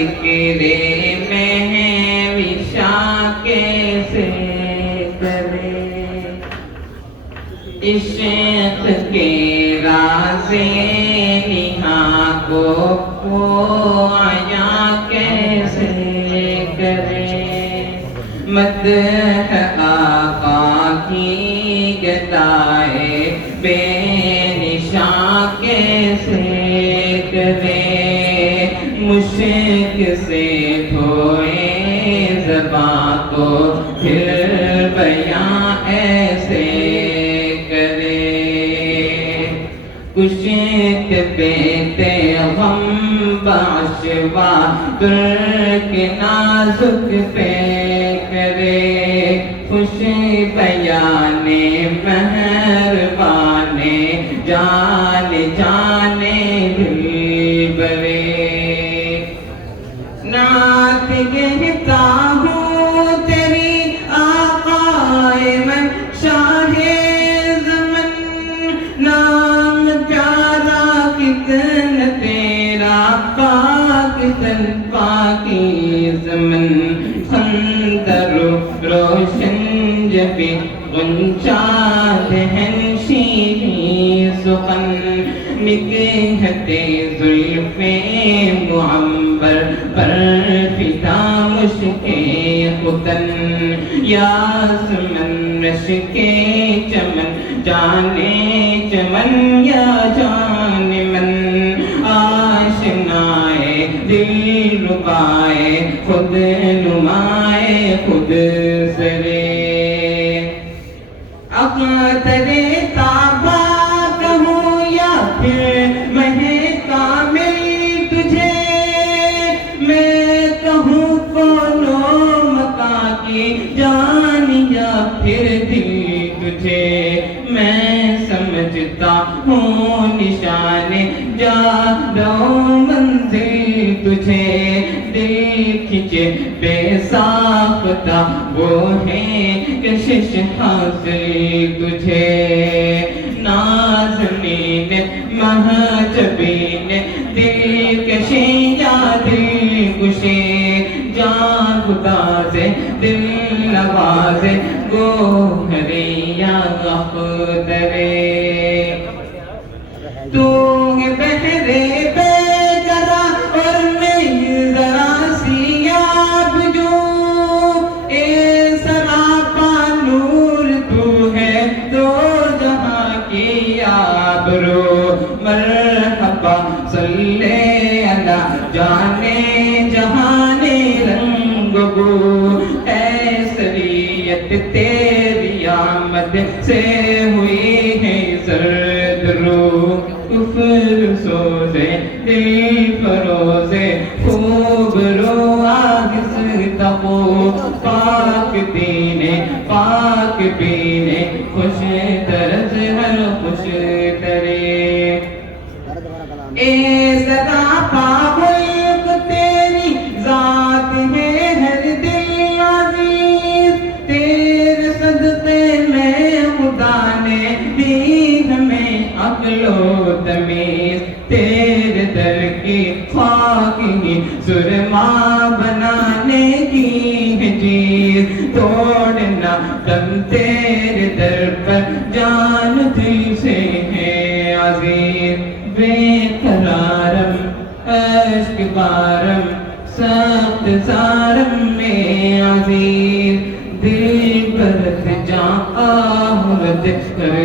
ذکر میں وشا کیسے کرے، عشق کے راز نہاں کو آیا کیسے کرے، مدح آقا کی گدائے بے نشاں کیسے کرے، مشک سے دھوئے زباں کو پھر بیاں ایسے کرے، کشت بیتے غم باشوا ترک نازک پہ کرے، خوش بیان مہربان جان جانے دل برے، نعت کہتا ہوں تیری آقائے من شاہ زمن، نام پیارا کتنا تیرا پاک تن پاکی زمن، خندر روشن جبی غنچہ دہن شیریں سخن، نگہتے زلف معمبر پر فدا مشک ختن، یاسمن رشک چمن جانے چمن یا جان من، آشنائے دل ربائے خود نمائے خود سرے، اقتر تابا کہوں یا پھر میں کامل تجھے، میں کہوں کونو مکاں کی جان یا پھر دل تجھے، میں سمجھتا ہوں نشان جا دو منزل تجھے، دل کھچے بے ساختہ وہ ہے کشش حاصل تجھے، نازنین مہجبین دل کشے یا دل کشے، جان گدازے دل نوازے گوہرے یا اخترے، تو ہے بہرے بے قرا اور میں ذرا سیاب جو، اے سراپا نور تو ہے دو جہاں کی آبرو، مرحبا صلی اللہ جانے جہان رنگ بو، اے سریت تیری آمد سے ہوئی ہے سرد رو، کفر سوزے دل فروزے خوب رو آگز تقو، پاک دینے پاک بینے خوش طرز ہر خوش ترے، اے سراپا ملک تیری ذات ہے ہر دل عزیز، تیرے صدقے میں خدا نے دی ہمیں عقل و تمیز، تیرے در کی خاک ہی سرما بنانے کی ہے چیز، توڑنا دم تیرے در پر جان دل سے ہے عزیز، بے قرارم عشق بارم سخت زارم میں عزیز، دل برت جاں آہرت کر